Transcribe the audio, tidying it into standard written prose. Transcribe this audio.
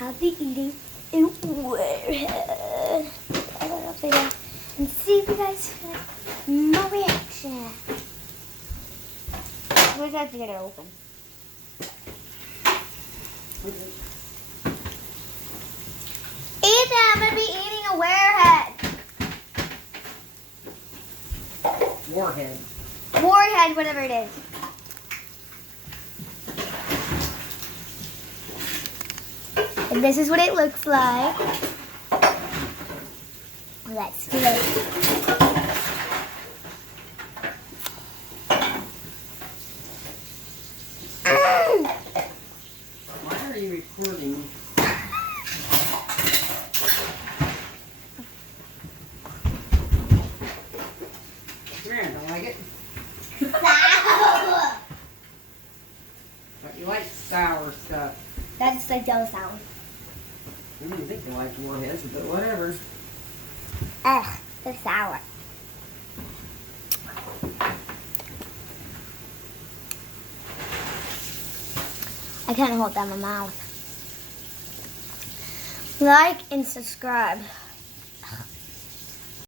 I'll be eating a warhead. I don't know if they do. And see if you guys like my reaction. We have to get it open. Ethan, I'm gonna be eating a warhead. Warhead. Warhead, whatever it is. And this is what it looks like. Let's do it. Why are you recording? Man, don't like it. But you like sour stuff. That's like double sour. I didn't think you liked warheads, but whatever. Ugh, they're sour. I can't hold that in my mouth. Like and subscribe.